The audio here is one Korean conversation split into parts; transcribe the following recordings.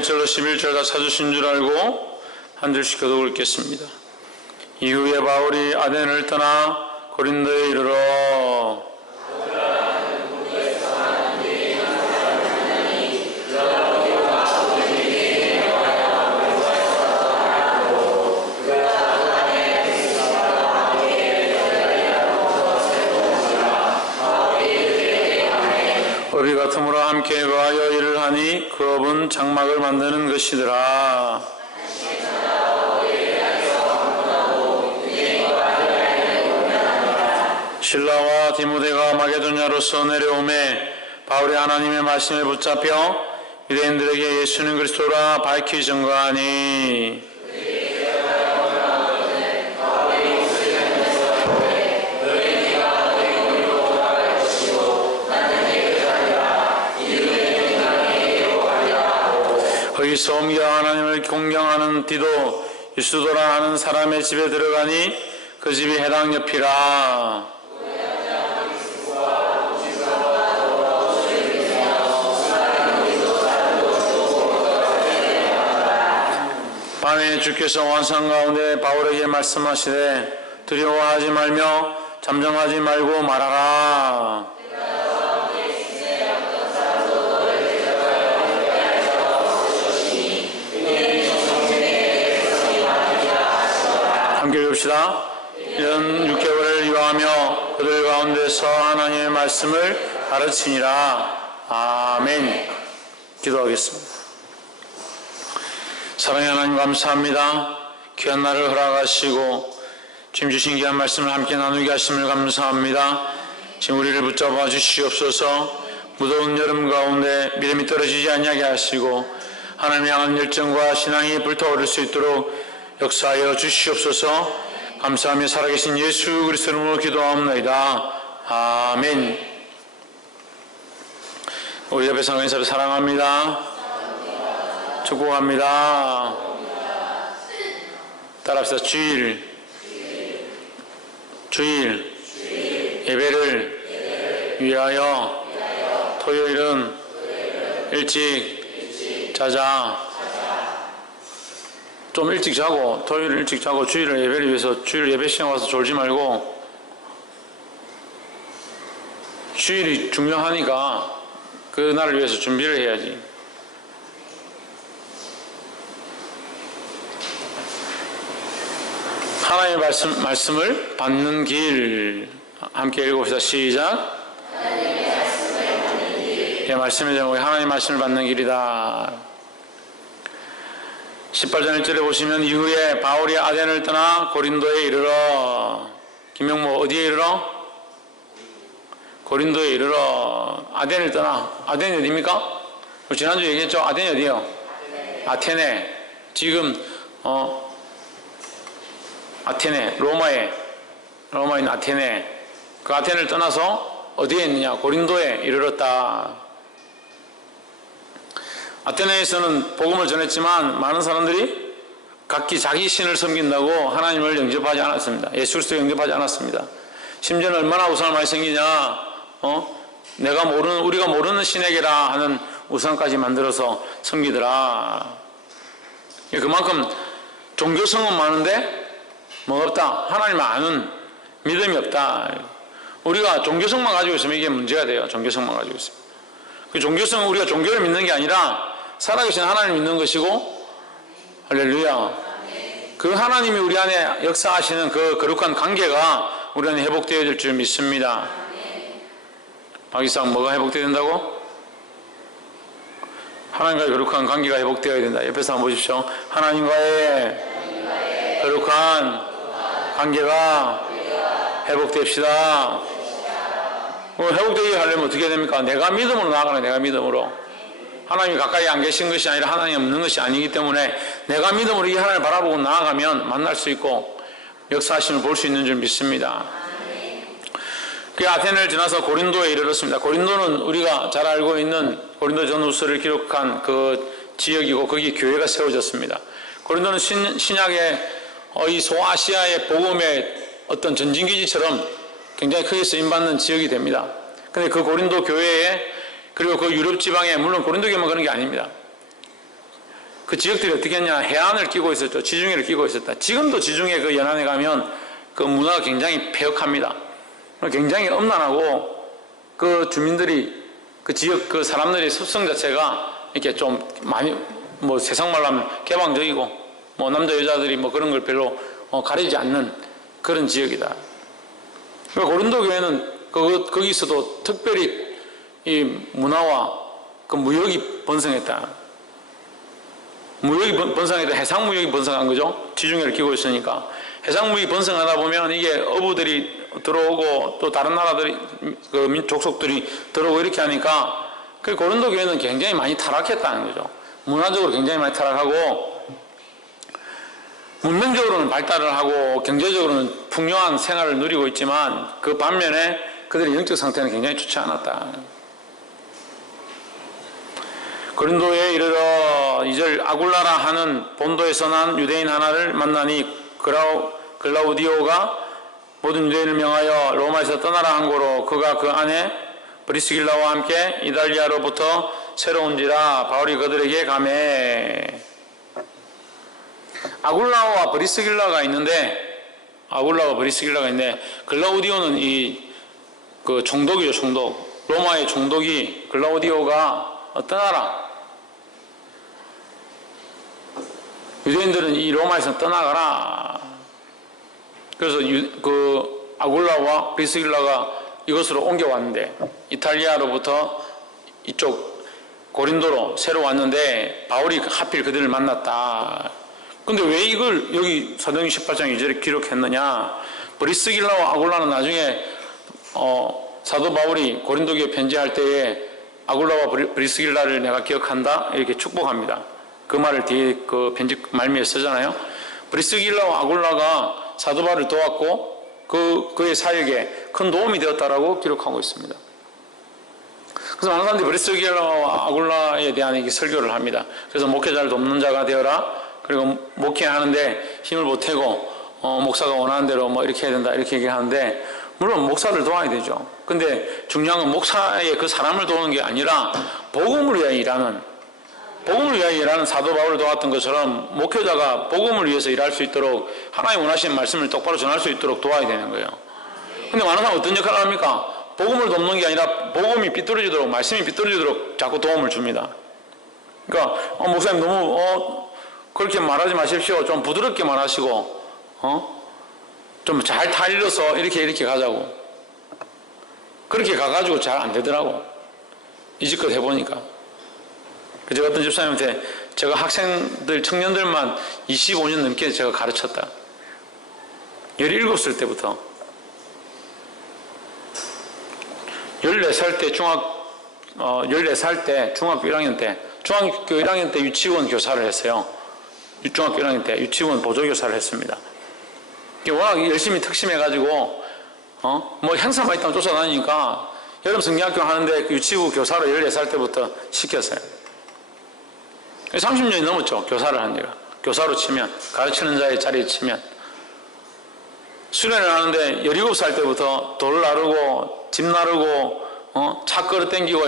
1절로 11절 다 찾으신 줄 알고 한 줄씩 교독을 읽겠습니다. 이후에 바울이 아덴을 떠나 고린도에 이르러 업이 같으므로 함께 거하여 일을 하니 그 업은 장막을 만드는 것이더라. 실라와 디모데가 마게도냐로서 내려오매 바울이 하나님의 말씀에 붙잡혀 유대인들에게 예수는 그리스도라 밝히 증거하니 거기서 옮겨 하나님을 공경하는 디도 유스도라 하는 사람의 집에 들어가니 그 집이 해당 옆이라. 밤에 주께서 환상 가운데 바울에게 말씀하시되 두려워하지 말며 잠잠하지 말고 말하라. 함께 읽읍시다. 이런 6개월을 유하며 그들 가운데서 하나님의 말씀을 가르치니라. 아멘. 기도하겠습니다. 사랑의 하나님 감사합니다. 귀한 날을 허락하시고 주님 주신 귀한 말씀을 함께 나누게 하심을 감사합니다. 지금 우리를 붙잡아 주시옵소서. 무더운 여름 가운데 믿음이 떨어지지 않게 하시고 하나님 향한 열정과 신앙이 불타오를 수 있도록 역사하여 주시옵소서. 감사하며 살아계신 예수 그리스도 이름으로 기도하옵나이다. 아멘. 우리 옆에 성도님 서로 사랑합니다. 축복합니다. 따라합시다. 주일 예배를 위하여 토요일은 일찍 자자. 좀 일찍 자고 토요일은 일찍 자고 주일을 예배를 위해서 주일 예배 시간 와서 졸지 말고 주일이 중요하니까 그날을 위해서 준비를 해야지. 하나님의 말씀을 받는 길 함께 읽어봅시다. 시작. 예, 말씀의 제목이 하나님의 말씀을 받는 길이다. 18절 1절에 보시면 이후에 바울이 아덴을 떠나 고린도에 이르러. 김명모 어디에 이르러? 고린도에 이르러. 아덴을 떠나. 아덴이 어디입니까? 지난주에 얘기했죠? 아덴이 어디예요? 아테네. 지금 아테네, 로마에 있는 아테네. 그 아테네를 떠나서 어디에 있느냐? 고린도에 이르렀다. 아테네에서는 복음을 전했지만 많은 사람들이 각기 자기 신을 섬긴다고 하나님을 영접하지 않았습니다. 예수 그리스도 영접하지 않았습니다. 심지어는 얼마나 우상을 많이 섬기냐? 우리가 모르는 신에게라 하는 우상까지 만들어서 섬기더라. 그만큼 종교성은 많은데 뭐 없다. 하나님을 아는 믿음이 없다. 우리가 종교성만 가지고 있으면 이게 문제가 돼요. 종교성만 가지고 있으면. 그 종교성은 우리가 종교를 믿는 게 아니라 살아계신 하나님을 믿는 것이고, 할렐루야. 그 하나님이 우리 안에 역사하시는 그 거룩한 관계가 우리 안에 회복되어야 될 줄 믿습니다. 박이상 뭐가 회복되어야 된다고? 하나님과의 거룩한 관계가 회복되어야 된다. 옆에서 한번 보십시오. 하나님과의 거룩한 관계가 회복됩시다. 회복되게 하려면 어떻게 해야 됩니까? 내가 믿음으로 나아가는 내가 믿음으로. 하나님이 가까이 안 계신 것이 아니라 하나님이 없는 것이 아니기 때문에 내가 믿음으로 이 하나님을 바라보고 나아가면 만날 수 있고 역사하심을 볼 수 있는 줄 믿습니다. 그 아테네를 지나서 고린도에 이르렀습니다. 고린도는 우리가 잘 알고 있는 고린도 전후서를 기록한 그 지역이고 거기 교회가 세워졌습니다. 고린도는 신약의 이 소아시아의 복음의 어떤 전진기지처럼 굉장히 크게 쓰임받는 지역이 됩니다. 근데 그 고린도 교회에 그리고 그 유럽 지방에 물론 고린도 교회만 그런 게 아닙니다. 그 지역들이 어떻게 했냐, 해안을 끼고 있었죠. 지중해를 끼고 있었다. 지금도 지중해 그 연안에 가면 그 문화가 굉장히 폐역합니다. 굉장히 엄난하고 그 주민들이 그 지역 그 사람들의 습성 자체가 이렇게 좀 많이 뭐 세상 말로 하면 개방적이고 뭐 남자 여자들이 뭐 그런 걸 별로 가리지 않는 그런 지역이다. 그러니까 고린도 교회는 거기서도 특별히 이 문화와 그 무역이 번성했다. 무역이 번성했다. 해상 무역이 번성한 거죠. 지중해를 끼고 있으니까. 해상 무역이 번성하다 보면 이게 어부들이 들어오고 또 다른 나라들이 그 족속들이 들어오고 이렇게 하니까 그 고린도 교회는 굉장히 많이 타락했다는 거죠. 문화적으로 굉장히 많이 타락하고 문명적으로는 발달을 하고 경제적으로는 풍요한 생활을 누리고 있지만 그 반면에 그들의 영적 상태는 굉장히 좋지 않았다. 고린도에 이르러 2절 아굴라라 하는 본도에서 난 유대인 하나를 만나니 글라우디오가 모든 유대인을 명하여 로마에서 떠나라 한 고로 그가 그 안에 브리스길라와 함께 이달리아로부터 새로운지라 바울이 그들에게 가매. 아굴라와 브리스길라가 있는데 글라우디오는 그 총독이죠. 총독. 로마의 총독이 글라우디오가 떠나라. 유대인들은 이 로마에서 떠나가라. 그래서 그 아굴라와 브리스길라가 이것으로 옮겨왔는데 이탈리아로부터 이쪽 고린도로 새로 왔는데 바울이 하필 그들을 만났다. 근데 왜 이걸 여기 사도행전 18장 2절에 기록했느냐? 브리스길라와 아굴라는 나중에 사도 바울이 고린도교에 편지할 때에 아굴라와 브리스길라를 내가 기억한다 이렇게 축복합니다. 그 말을 뒤에 그 편지 말미에 쓰잖아요. 브리스길라와 아굴라가 사도 바울을 도왔고 그의 사역에 큰 도움이 되었다라고 기록하고 있습니다. 그래서 많은 사람들이 브리스길라와 아굴라에 대한 설교를 합니다. 그래서 목회자를 돕는 자가 되어라. 그리고 목회하는데 힘을 보태고 목사가 원하는 대로 뭐 이렇게 해야 된다 이렇게 얘기하는데 물론 목사를 도와야 되죠. 근데 중요한 건 목사의 그 사람을 도우는 게 아니라 복음을 위하여 일하는 사도 바울을 도왔던 것처럼 목회자가 복음을 위해서 일할 수 있도록 하나님 원하시는 말씀을 똑바로 전할 수 있도록 도와야 되는 거예요. 근데 많은 사람은 어떤 역할을 합니까? 복음을 돕는 게 아니라 복음이 삐뚤어지도록 말씀이 삐뚤어지도록 자꾸 도움을 줍니다. 그러니까 목사님 너무 그렇게 말하지 마십시오. 좀 부드럽게 말하시고 좀 잘 타일러서 이렇게 가자고. 그렇게 가가지고 잘 안 되더라고. 이지껏 해보니까. 제가 어떤 집사님한테 제가 학생들, 청년들만 25년 넘게 제가 가르쳤다. 17살 때부터. 14살 때 중학교 1학년 때, 중학교 1학년 때 유치원 교사를 했어요. 중학교 1학년 때 유치원 보조교사를 했습니다. 워낙 열심히 특심해가지고, 뭐 행사만 있다면 쫓아다니니까 여름 성경학교 하는데 그 유치부 교사로 14살 때부터 시켰어요. 30년이 넘었죠. 교사를 한 지가. 교사로 치면, 가르치는 자의 자리에 치면. 수련을 하는데 17살 때부터 돌 나르고 집 나르고 차 끌어 당기고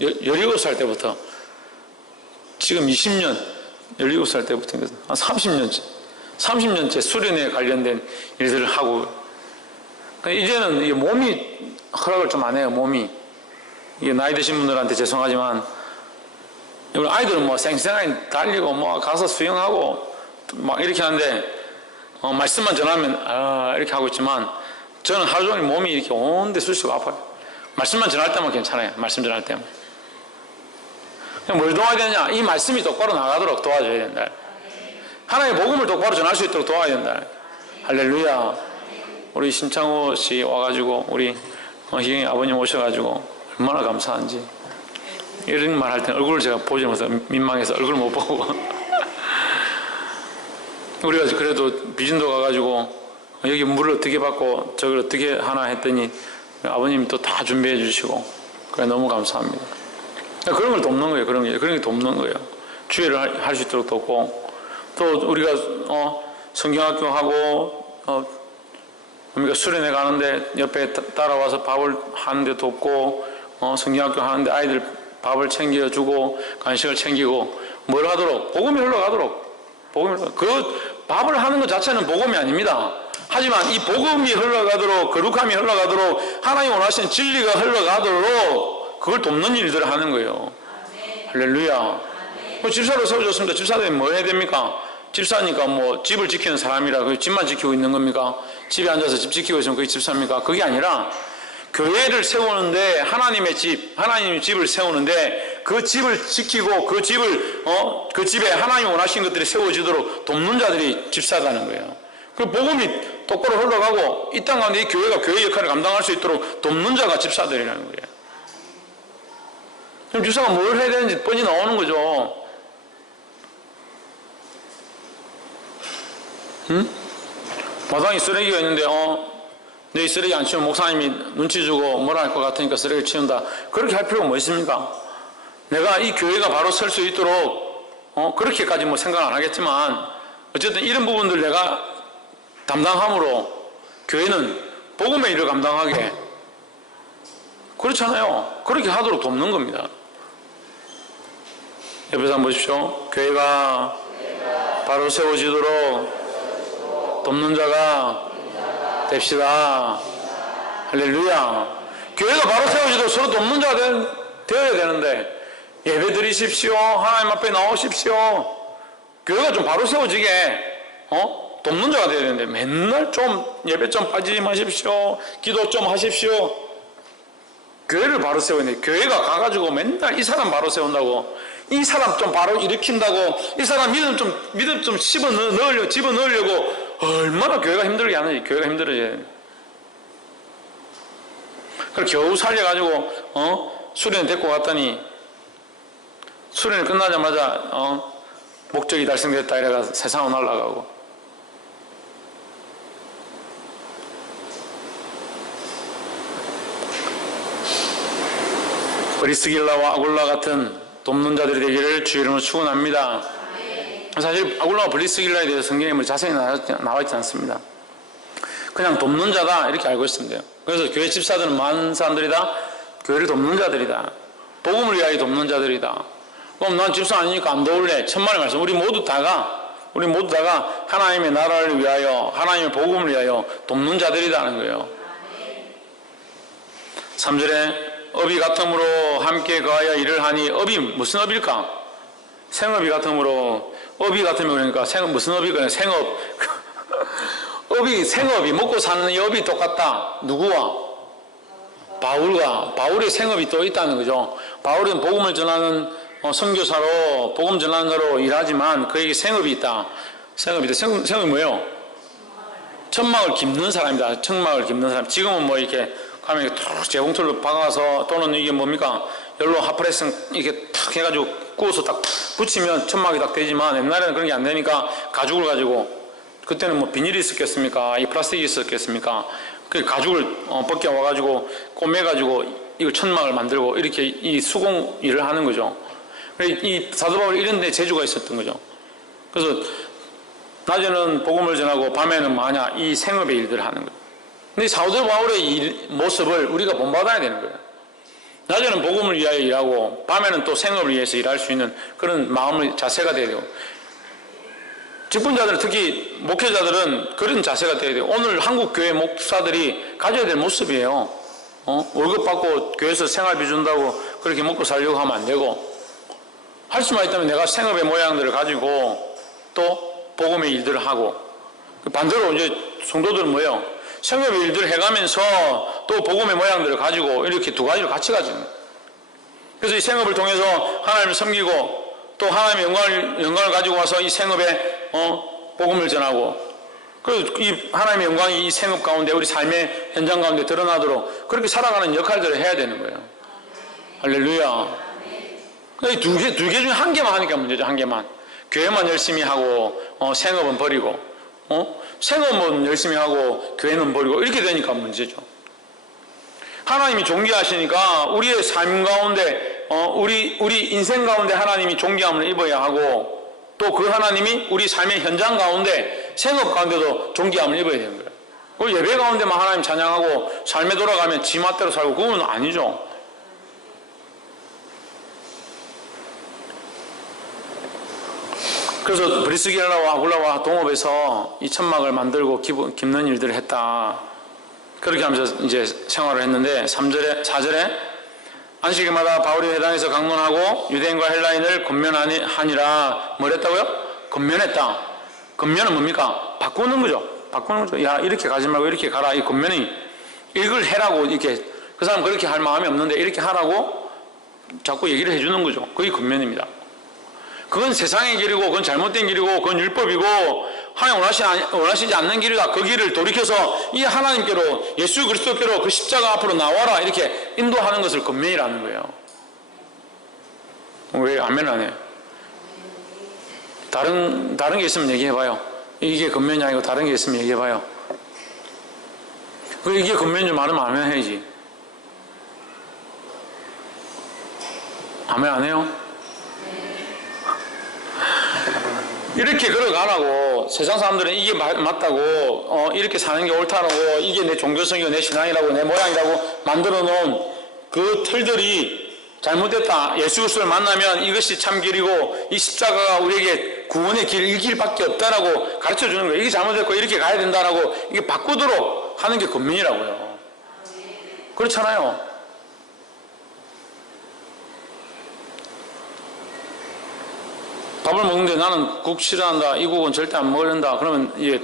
17살 때부터 지금 20년 17살 때부터 한 30년째 수련에 관련된 일들을 하고 이제는 몸이 허락을 좀 안 해요. 몸이 이게 나이 드신 분들한테 죄송하지만 아이들은 뭐 생생하게 달리고 뭐 가서 수영하고 막 이렇게 하는데 말씀만 전하면 이렇게 하고 있지만 저는 하루 종일 몸이 이렇게 온데 쑤시고 아파요. 말씀만 전할 때만 괜찮아요. 말씀 전할 때만. 뭘 도와야 되냐? 이 말씀이 똑바로 나가도록 도와줘야 된다. 하나님의 복음을 똑바로 전할 수 있도록 도와야 된다. 할렐루야. 우리 심창호 씨 와가지고 우리 희경이 아버님 오셔가지고 얼마나 감사한지. 이런 말 할 때는 얼굴을 제가 보지 못해서 민망해서 얼굴 못 보고 우리가 그래도 비진도 가가지고 여기 물을 어떻게 받고 저걸 어떻게 하나 했더니 아버님이 또 다 준비해 주시고 그래 너무 감사합니다. 그런 걸 돕는 거예요. 그런 게 돕는 거예요. 주의를 할 수 있도록 돕고 또 우리가 성경학교 하고 우리가 수련회 가는데 옆에 따라와서 밥을 하는데 돕고 성경학교 하는데 아이들 밥을 챙겨주고 간식을 챙기고 뭘 하도록? 복음이 흘러가도록. 복음이 흘러가도록. 그 밥을 하는 것 자체는 복음이 아닙니다. 하지만 이 복음이 흘러가도록, 거룩함이 흘러가도록, 하나님 원하시는 진리가 흘러가도록 그걸 돕는 일들을 하는 거예요. 할렐루야. 집사로 세워줬습니다. 집사들이 뭐 해야 됩니까? 집사니까 뭐 집을 지키는 사람이라 그 집만 지키고 있는 겁니까? 집에 앉아서 집 지키고 있으면 그게 집사입니까? 그게 아니라 교회를 세우는데 하나님의 집, 하나님의 집을 세우는데 그 집을 지키고 그 집을 그 집에 하나님이 원하시는 것들이 세워지도록 돕는 자들이 집사라는 거예요. 그 복음이 똑바로 흘러가고 이 땅 가운데 이 교회가 교회 역할을 감당할 수 있도록 돕는 자가 집사들이라는 거예요. 그럼 집사가 뭘 해야 되는지 뻔히 나오는 거죠. 응? 마당에 쓰레기가 있는데 내 쓰레기 안 치우면 목사님이 눈치 주고 뭐라 할 것 같으니까 쓰레기 치운다. 그렇게 할 필요가 뭐 있습니까? 내가 이 교회가 바로 설 수 있도록 그렇게까지 뭐 생각 안 하겠지만 어쨌든 이런 부분들 내가 담당함으로 교회는 복음의 일을 감당하게 그렇잖아요. 그렇게 하도록 돕는 겁니다. 옆에서 한번 보십시오. 교회가 바로 세워지도록 돕는 자가 됩시다. 할렐루야. 교회가 바로 세워지도록 서로 돕는 자가 되어야 되는데 예배 드리십시오. 하나님 앞에 나오십시오. 교회가 좀 바로 세워지게 돕는 자가 되어야 되는데 맨날 좀 예배 좀 빠지지 마십시오. 기도 좀 하십시오. 교회를 바로 세워야 돼. 교회가 가가지고 맨날 이 사람 바로 세운다고, 이 사람 좀 바로 일으킨다고, 이 사람 믿음 좀 집어넣으려고 얼마나 교회가 힘들게 하는지. 교회가 힘들어져야 돼. 그걸 겨우 살려가지고 수련회 데리고 갔더니 수련회 끝나자마자 목적이 달성됐다 이래가 세상으로 날아가고. 브리스길라와 아굴라 같은 돕는 자들이 되기를 주의 이름으로 축원합니다. 사실 아굴라와 브리스길라에 대해서 성경에 뭐 자세히 나와 있지 않습니다. 그냥 돕는 자다 이렇게 알고 있으면 돼요. 그래서 교회 집사들은 많은 사람들이다 교회를 돕는 자들이다, 복음을 위하여 돕는 자들이다. 그럼 난 집사 아니니까 안 도울래. 천만의 말씀. 우리 모두 다가 하나님의 나라를 위하여, 하나님의 복음을 위하여 돕는 자들이라는 거예요. 3절에 업이 같음으로 함께 거하여 일을 하니, 업이 무슨 업일까? 생업이 같음으로. 업이 같으면 그러니까 무슨 업이거든요? 생업. 생업이 먹고 사는 이 업이 똑같다. 누구와? 바울의 생업이 또 있다는 거죠. 바울은 복음을 전하는 선교사로, 복음 전하는 일하지만 그에게 생업이 있다. 생업이 뭐예요? 천막을 깁는 사람이다. 천막을 깁는 사람. 지금은 뭐 이렇게 가면 툭 재봉틀로 박아서, 또는 이게 뭡니까? 열로 핫프레스 이렇게 탁 해가지고 구워서 딱 붙이면 천막이 딱 되지만, 옛날에는 그런 게 안 되니까 가죽을 가지고, 그때는 뭐 비닐이 있었겠습니까? 이 플라스틱이 있었겠습니까? 그 가죽을 벗겨 와가지고 꼬매가지고 이걸 천막을 만들고 이렇게 이 수공 일을 하는 거죠. 이 사도 바울이 이런 데 재주가 있었던 거죠. 그래서 낮에는 복음을 전하고 밤에는 이 생업의 일들을 하는 거예요. 근데 사도 바울의 모습을 우리가 본받아야 되는 거예요. 낮에는 복음을 위하여 일하고 밤에는 또 생업을 위해서 일할 수 있는 그런 마음의 자세가 돼야 돼요. 직분자들, 특히 목회자들은 그런 자세가 돼야 돼요. 오늘 한국 교회 목사들이 가져야 될 모습이에요. 월급 받고 교회에서 생활비 준다고 그렇게 먹고 살려고 하면 안 되고, 할 수만 있다면 내가 생업의 모양들을 가지고 또 복음의 일들을 하고, 반대로 이제 성도들은 뭐예요? 생업의 일들을 해가면서 또 복음의 모양들을 가지고 이렇게 두 가지를 같이 가지는 거예요. 그래서 이 생업을 통해서 하나님을 섬기고 또 하나님의 영광을 가지고 와서 이 생업에 복음을 전하고, 그리고 이 하나님의 영광이 이 생업 가운데, 우리 삶의 현장 가운데 드러나도록 그렇게 살아가는 역할들을 해야 되는 거예요. 할렐루야. 이 두 개 중에 한 개만 하니까 문제죠. 한 개만. 교회만 열심히 하고 생업은 버리고, 생업은 열심히 하고 교회는 버리고, 이렇게 되니까 문제죠. 하나님이 존귀하시니까 우리의 삶 가운데, 우리 인생 가운데 하나님이 존귀함을 입어야 하고, 또 그 하나님이 우리 삶의 현장 가운데, 생업 가운데도 존귀함을 입어야 되는 거예요. 우리 예배 가운데만 하나님 찬양하고 삶에 돌아가면 지 맛대로 살고, 그건 아니죠. 그래서 브리스길라와 아굴라와 동업해서 이 천막을 만들고 깁는 일들을 했다. 그렇게 하면서 이제 생활을 했는데 4절에 안식일마다 바울이 회당에서 강론하고 유대인과 헬라인을 권면하니라. 뭘 했다고요? 권면했다. 권면은 뭡니까? 바꾸는 거죠. 바꾸는 거죠. 야, 이렇게 가지 말고 이렇게 가라. 이 권면이 이걸 해라고, 이렇게 그 사람 그렇게 할 마음이 없는데 이렇게 하라고 자꾸 얘기를 해주는 거죠. 그게 권면입니다. 그건 세상의 길이고 그건 잘못된 길이고 그건 율법이고 하나님 원하시지 않는 길이다. 그 길을 돌이켜서 이 하나님께로, 예수 그리스도께로, 그 십자가 앞으로 나와라, 이렇게 인도하는 것을 권면이라는 거예요. 왜 아멘 안 해요? 다른 게 있으면 얘기해봐요. 이게 권면이 아니고 다른 게 있으면 얘기해봐요. 이게 권면인 줄 말하면 아멘 해야지. 아멘 안 해요? 이렇게 걸어가라고. 세상 사람들은 이게 맞다고, 이렇게 사는 게 옳다라고, 이게 내 종교성이고 내 신앙이라고 내 모양이라고 만들어 놓은 그 틀들이 잘못됐다. 예수 그리스도를 만나면 이것이 참 길이고 이 십자가가 우리에게 구원의 길, 이 길밖에 없다라고 가르쳐 주는 거예요. 이게 잘못됐고 이렇게 가야 된다라고 이게 바꾸도록 하는 게 권면이라고요. 그렇잖아요. 밥을 먹는데 나는 국 싫어한다. 이 국은 절대 안 먹는다. 그러면 이게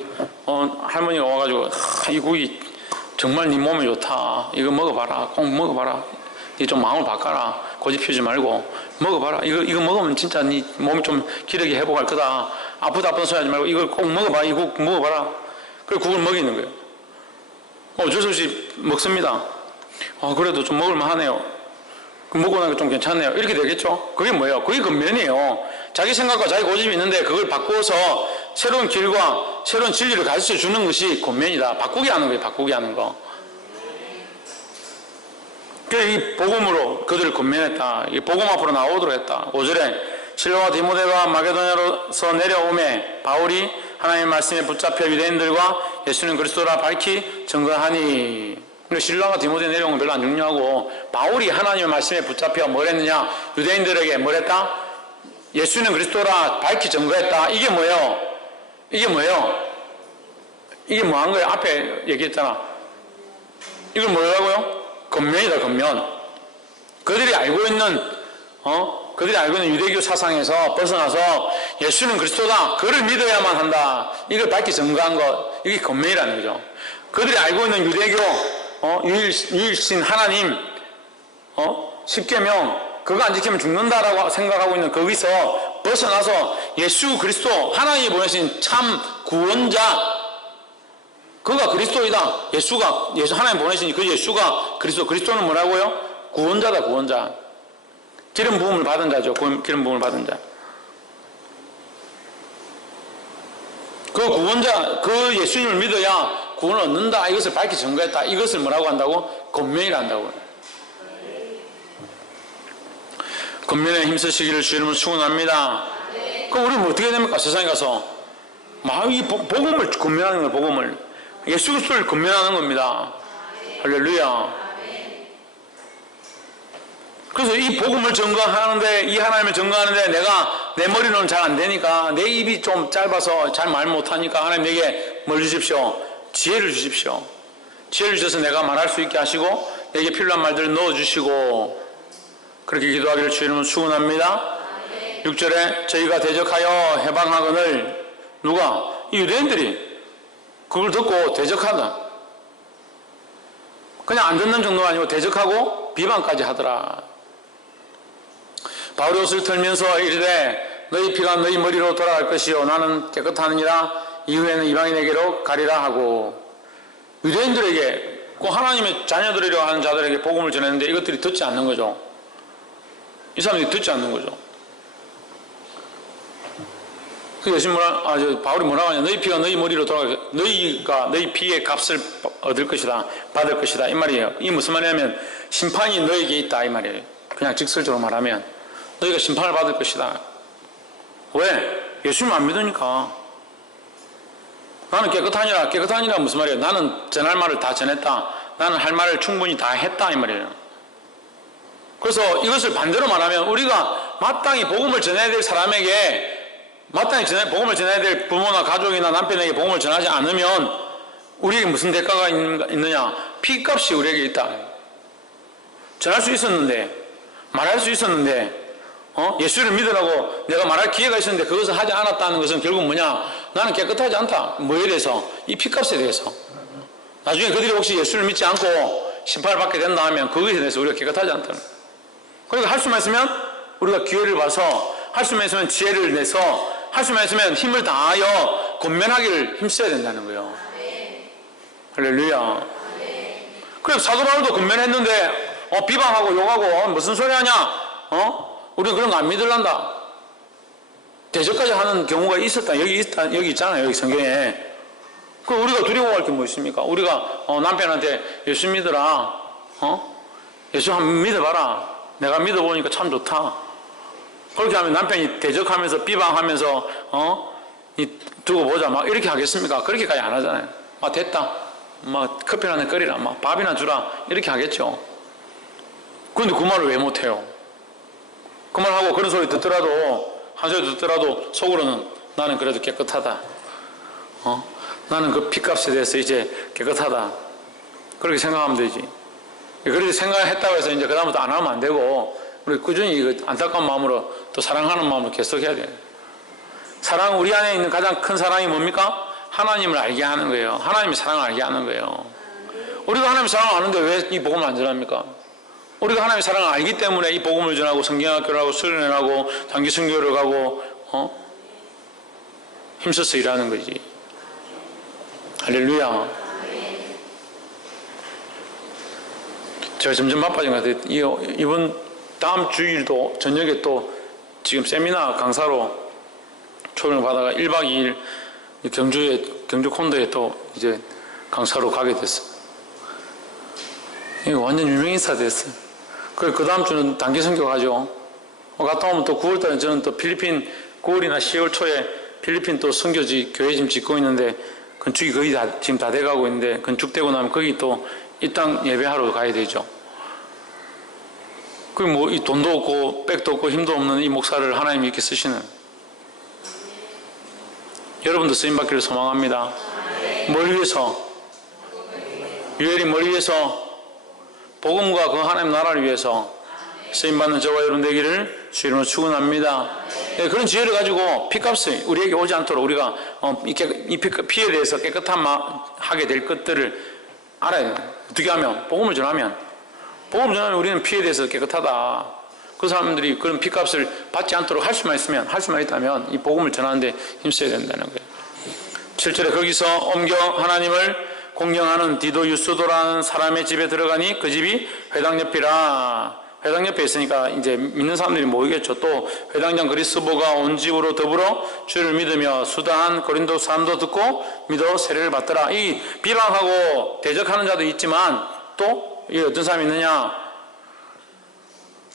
할머니가 와가지고 이 국이 정말 네 몸에 좋다. 이거 먹어봐라. 꼭 먹어봐라. 이 좀 마음을 바꿔라. 고집 피우지 말고 먹어봐라. 이거 먹으면 진짜 네 몸이 좀 기력이 회복할 거다. 아프다 소리 하지 말고 이걸 꼭 먹어봐. 이 국 먹어봐라. 그래 국을 먹이는 거예요. 어쩔 수 없이 먹습니다. 그래도 좀 먹을만 하네요. 먹고 나니까 좀 괜찮네요. 이렇게 되겠죠? 그게 뭐예요? 그게 권면이에요. 자기 생각과 자기 고집이 있는데 그걸 바꾸어서 새로운 길과 새로운 진리를 가르쳐 주는 것이 권면이다. 바꾸게 하는 거예요. 바꾸게 하는 거. 그래서 이 복음으로 그들을 권면했다. 이 복음 앞으로 나오도록 했다. 5절에 실로와 디모데가 마게도냐로서 내려오매 바울이 하나님의 말씀에 붙잡혀 유대인들과 예수는 그리스도라 밝히 증거하니. 근데 실로와 디모데 내려온 건 별로 안 중요하고 바울이 하나님의 말씀에 붙잡혀 뭘 했느냐? 유대인들에게 뭘 했다? 예수는 그리스도라 밝히 증거했다. 이게 뭐예요? 이게 뭐예요? 이게 뭐 한 거예요? 앞에 얘기했잖아. 이걸 뭐라고요? 권면이다, 권면. 그들이 알고 있는 유대교 사상에서 벗어나서 예수는 그리스도다. 그를 믿어야만 한다. 이걸 밝히 증거한 것. 이게 권면이라는 거죠. 그들이 알고 있는 유대교 유일신 하나님, 10계명, 그거 안 지키면 죽는다라고 생각하고 있는 거기서 벗어나서 예수 그리스도, 하나님이 보내신 참 구원자, 그가 그리스도이다. 하나님 보내신 그 예수가 그리스도는 뭐라고요? 구원자다, 구원자. 기름 부음을 받은 자죠. 기름 부음을 받은 자. 그 구원자, 그 예수님을 믿어야 구원을 얻는다. 이것을 밝히 증거했다. 이것을 뭐라고 한다고? 권면이라 한다고. 권면에 힘쓰시기를 주 이름으로 축원합니다. 그럼 우리는 뭐 어떻게 됩니까? 세상에 가서 이 복음을 권면하는 거예요. 복음을. 예수 그리스도를 권면하는 겁니다. 할렐루야. 그래서 이 복음을 증거하는데, 이 하나님을 증거하는데 내가 내 머리로는 잘 안 되니까, 내 입이 좀 짧아서 잘 말 못하니까 하나님 내게 뭘 주십시오? 지혜를 주십시오. 지혜를 주셔서 내가 말할 수 있게 하시고 내게 필요한 말들을 넣어주시고, 그렇게 기도하기를 주 이름으로 축원합니다. 6절에 저희가 대적하여 해방하거늘, 누가? 이 유대인들이 그걸 듣고 대적하다. 그냥 안 듣는 정도가 아니고 대적하고 비방까지 하더라. 바울이 옷을 털면서 이르되 너희 피가 너희 머리로 돌아갈 것이요 나는 깨끗하느니라. 이후에는 이방인에게로 가리라 하고, 유대인들에게, 그 하나님의 자녀들이라고 하는 자들에게 복음을 전했는데 이것들이 듣지 않는 거죠. 이 사람들이 듣지 않는 거죠. 그 바울이 뭐라고 하냐? 너희 피가 너희 머리로 돌아갈, 너희가 너희 피의 값을 얻을 것이다, 받을 것이다, 이 말이에요. 이게 무슨 말이냐면 심판이 너에게 있다, 이 말이에요. 그냥 직설적으로 말하면 너희가 심판을 받을 것이다. 왜? 예수님 안 믿으니까. 나는 깨끗하니라 무슨 말이에요? 나는 전할 말을 다 전했다. 나는 할 말을 충분히 다 했다, 이 말이에요. 그래서 이것을 반대로 말하면 우리가 마땅히 복음을 전해야 될 사람에게 마땅히 복음을 전해야 될 부모나 가족이나 남편에게 복음을 전하지 않으면 우리에게 무슨 대가가 있느냐? 피값이 우리에게 있다. 전할 수 있었는데, 말할 수 있었는데, 예수를 믿으라고 내가 말할 기회가 있었는데 그것을 하지 않았다는 것은 결국 뭐냐? 나는 깨끗하지 않다. 뭐에 대해서? 이 피값에 대해서. 나중에 그들이 혹시 예수를 믿지 않고 심판을 받게 된다 하면 그것에 대해서 우리가 깨끗하지 않다는 거예요. 그러니까 할 수만 있으면 우리가 기회를 봐서, 할 수만 있으면 지혜를 내서, 할 수만 있으면 힘을 다하여 권면하기를 힘써야 된다는 거예요. 할렐루야. 그래서 사도 바울도 권면했는데 비방하고 욕하고 무슨 소리 하냐? 우리는 그런 거 안 믿을란다. 대적까지 하는 경우가 있었다. 여기 있잖아요. 여기 성경에. 그럼 우리가 두려워할 게 뭐 있습니까? 우리가 남편한테 예수 믿어라. 예수 한번 믿어봐라. 내가 믿어보니까 참 좋다. 그렇게 하면 남편이 대적하면서 비방하면서 두고 보자 막 이렇게 하겠습니까? 그렇게까지 안 하잖아요. 됐다. 커피나 한잔 끓이라. 밥이나 주라. 이렇게 하겠죠. 그런데 그 말을 왜 못해요? 그 말하고 그런 소리 듣더라도, 한 소리 듣더라도 속으로는 나는 그래도 깨끗하다. 나는 그 피값에 대해서 이제 깨끗하다. 그렇게 생각하면 되지. 그렇게 생각했다고 해서 이제 그다음부터 안 하면 안 되고, 우리 꾸준히 안타까운 마음으로 또 사랑하는 마음으로 계속해야 돼요. 사랑, 우리 안에 있는 가장 큰 사랑이 뭡니까? 하나님을 알게 하는 거예요. 하나님의 사랑을 알게 하는 거예요. 우리가 하나님의 사랑을 아는데 왜 이 복음을 안 전합니까? 우리가 하나님의 사랑을 알기 때문에 이 복음을 전하고 성경학교를 하고 수련을 하고 단기 선교를 가고 힘써서 일하는 거지. 할렐루야. 제가 점점 바빠진 것 같아요. 이번 다음 주일도 저녁에 또 지금 세미나 강사로 초청을 받아가 1박 2일 경주 콘도에 또 이제 강사로 가게 됐어. 이거 완전 유명 인사 됐어. 그 다음 주는 단기 선교 가죠. 갔다 오면 또 9월달에 저는 또 필리핀 9월이나 10월 초에 필리핀 또 선교지 교회 지금 짓고 있는데 건축이 거의 지금 다 돼가고 있는데 건축되고 나면 거기 또 이 땅 예배하러 가야 되죠. 그 뭐 이 돈도 없고 백도 없고 힘도 없는 이 목사를 하나님이 이렇게 쓰시는. 여러분도 쓰임 받기를 소망합니다. 뭘 위해서? 유엘이 뭘 위해서? 복음과 그 하나님 나라를 위해서 쓰임 받는 저와 여러분 되기를 주 이름으로 축원합니다. 네, 그런 지혜를 가지고 피값이 우리에게 오지 않도록 우리가 이 피에 대해서 깨끗한 하게 될 것들을 알아야 돼요. 어떻게 하면? 복음을 전하면 우리는 피에 대해서 깨끗하다. 그 사람들이 그런 피값을 받지 않도록 할 수만 있다면 이 복음을 전하는데 힘써야 된다는 거예요. 7절에 거기서 옮겨 하나님을 공경하는 디도 유스도라는 사람의 집에 들어가니 그 집이 회당 옆이라. 회당 옆에 있으니까 이제 믿는 사람들이 모이겠죠. 또 회당장 그리스도가 온 집으로 더불어 주를 믿으며 수다한 고린도 사람도 듣고 믿어 세례를 받더라. 이 비방하고 대적하는 자도 있지만 또 이 어떤 사람이 있느냐?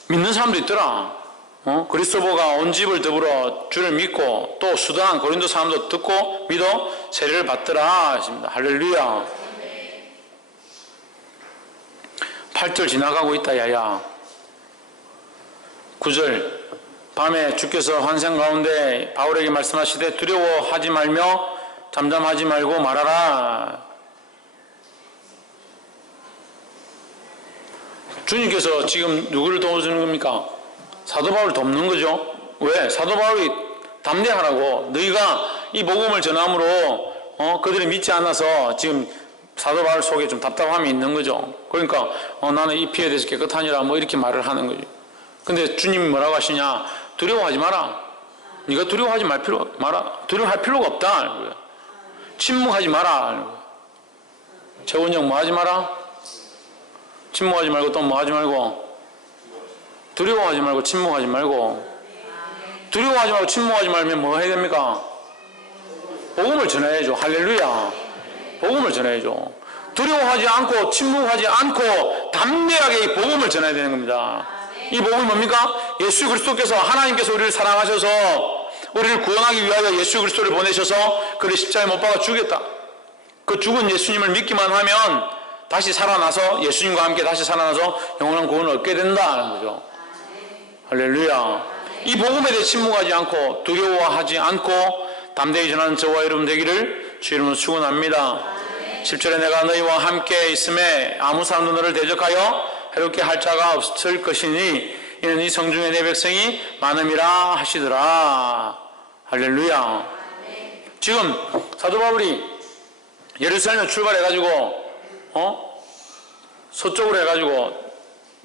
믿는 사람도 있더라. 그리스도가 온 집을 더불어 주를 믿고 또 수다한 고린도 사람도 듣고 믿어 세례를 받더라 하십니다. 할렐루야. 8절 지나가고 있다 야야. 9절 밤에 주께서 환상 가운데 바울에게 말씀하시되 두려워하지 말며 잠잠하지 말고 말하라. 주님께서 지금 누구를 도와주는 겁니까? 사도 바울을 돕는 거죠. 왜? 사도 바울이 담대하라고. 너희가 이 복음을 전함으로 그들이 믿지 않아서 지금 사도 바울 속에 좀 답답함이 있는 거죠. 그러니까 나는 이 피에 대해서 깨끗하니라 뭐 이렇게 말을 하는 거죠. 근데 주님이 뭐라고 하시냐? 두려워하지 마라. 네가 두려워하지 마라. 두려워할 필요가 없다. 침묵하지 마라. 재원형 뭐 하지 마라? 침묵하지 말고 또 뭐 하지 말고? 두려워하지 말고 침묵하지 말고. 두려워하지 말고 침묵하지 말면 뭐 해야 됩니까? 복음을 전해야죠. 할렐루야. 복음을 전해야죠. 두려워하지 않고 침묵하지 않고 담대하게 이 복음을 전해야 되는 겁니다. 이 복음은 뭡니까? 예수 그리스도께서 하나님께서 우리를 사랑하셔서 우리를 구원하기 위하여 예수 그리스도를 보내셔서 그를 십자가에 못 박아 죽였다. 그 죽은 예수님을 믿기만 하면 다시 살아나서 예수님과 함께 다시 살아나서 영원한 구원을 얻게 된다는 거죠. 할렐루야. 이 복음에 대해 침묵하지 않고 두려워하지 않고 담대히 전하는 저와 여러분 되기를 주 이름으로 축원합니다. 10절에 내가 너희와 함께 있음에 아무 사람도 너를 대적하여 해롭게 할 자가 없을 것이니 이는 이 성중에 내 백성이 많음이라 하시더라. 할렐루야. 지금 사도 바울이 예루살렘에 출발해가지고 서쪽으로 해가지고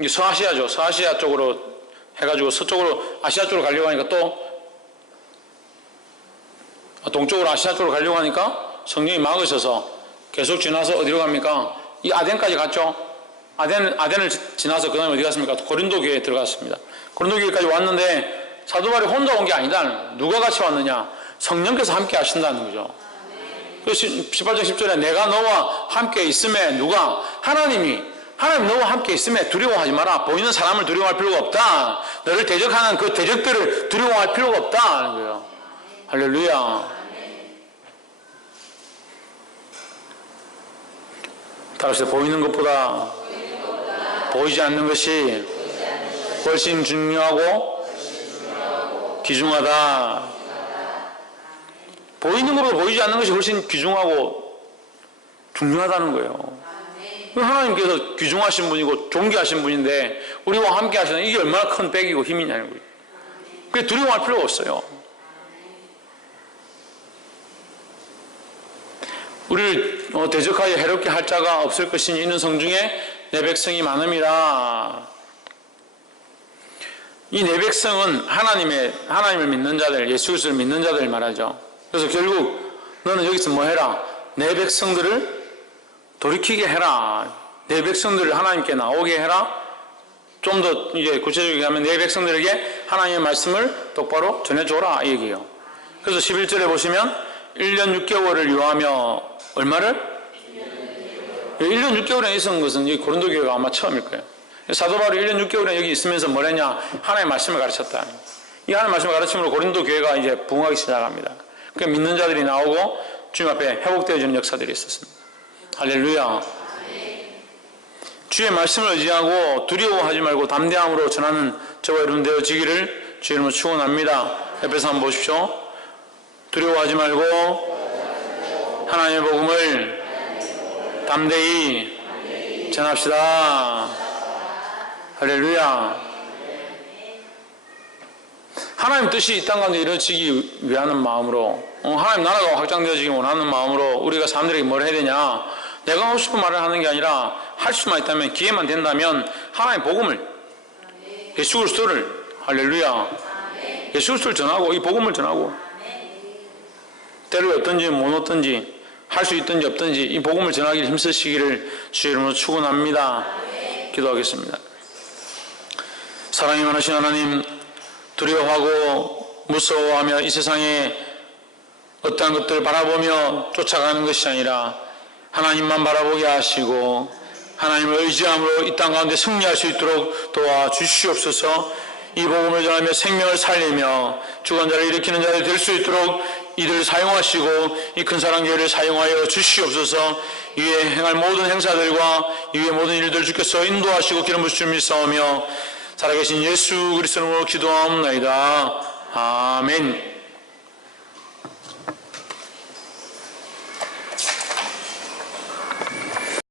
서아시아죠. 서아시아 쪽으로 해가지고 서쪽으로 아시아 쪽으로 가려고 하니까 또 동쪽으로 아시아 쪽으로 가려고 하니까 성령이 막으셔서 계속 지나서 어디로 갑니까? 이 아덴까지 갔죠. 아덴을 지나서 그 다음에 어디 갔습니까? 고린도 교회에 들어갔습니다. 고린도 교회까지 왔는데 사도 바울이 혼자 온 게 아니다. 누가 같이 왔느냐? 성령께서 함께 하신다는 거죠. 18장 10절에 내가 너와 함께 있음에 누가? 하나님 너와 함께 있음에 두려워하지 마라. 보이는 사람을 두려워할 필요가 없다. 너를 대적하는 그 대적들을 두려워할 필요가 없다 하는 거예요. 할렐루야. 따라서 보이는 것보다 보이지 않는 것이 훨씬 중요하고 귀중하다. 보이는 것보다 보이지 않는 것이 훨씬 귀중하고 중요하다는 거예요. 하나님께서 귀중하신 분이고 존귀하신 분인데 우리와 함께 하시는 이게 얼마나 큰 백이고 힘이냐는 거예요. 그게 두려워할 필요가 없어요. 우리를 대적하여 해롭게 할 자가 없을 것이니 이는 성중에 내 백성이 많음이라. 이 내 백성은 하나님을 믿는 자들, 예수 그리스도를 믿는 자들 말하죠. 그래서 결국 너는 여기서 뭐 해라? 내 백성들을 돌이키게 해라. 내 백성들을 하나님께 나오게 해라. 좀 더 이제 구체적이게 하면 내 백성들에게 하나님의 말씀을 똑바로 전해줘라 이 얘기예요. 그래서 11절에 보시면 1년 6개월을 요하며 얼마를? 1년 6개월에 있었던 것은 이 고린도 교회가 아마 처음일 거예요. 사도 바울이 1년 6개월에 여기 있으면서 뭘 했냐? 하나님의 말씀을 가르쳤다. 이 하나님의 말씀을 가르침으로 고린도 교회가 이제 부흥하기 시작합니다. 그러니까 믿는 자들이 나오고 주님 앞에 회복되어지는 역사들이 있었습니다. 할렐루야. 주의 말씀을 의지하고 두려워하지 말고 담대함으로 전하는 저와 여러분 되어지기를 주 이름으로 축원합니다. 옆에서 한번 보십시오. 두려워하지 말고 하나님의 복음을 담대히 전합시다. 할렐루야. 하나님 뜻이 이 땅 가운데 이루어지기 위하는 마음으로 하나님 나라가 확장되어지기 원하는 마음으로 우리가 사람들에게 뭘 해야 되냐? 내가 하고 싶은 말을 하는 게 아니라 할 수만 있다면 기회만 된다면 하나님 복음을 예수 그리스도를 할렐루야 예수 그리스도를 전하고 이 복음을 전하고 때로 어떤지 못 어떤지 할 수 있든지 없든지 이 복음을 전하기를 힘쓰시기를 주의 이름으로 축원합니다. 기도하겠습니다. 사랑이 많으신 하나님, 두려워하고 무서워하며 이 세상에 어떠한 것들을 바라보며 쫓아가는 것이 아니라 하나님만 바라보게 하시고 하나님을 의지함으로 이 땅 가운데 승리할 수 있도록 도와주시옵소서. 이 복음을 전하며 생명을 살리며 죽은 자를 일으키는 자들이 될 수 있도록 이들을 사용하시고 이 큰 사랑교회를 사용하여 주시옵소서. 이에 행할 모든 행사들과 이에 모든 일들 주께서 인도하시고 기름 부으심을 믿사오며 살아계신 예수 그리스도로 기도하옵나이다. 아멘.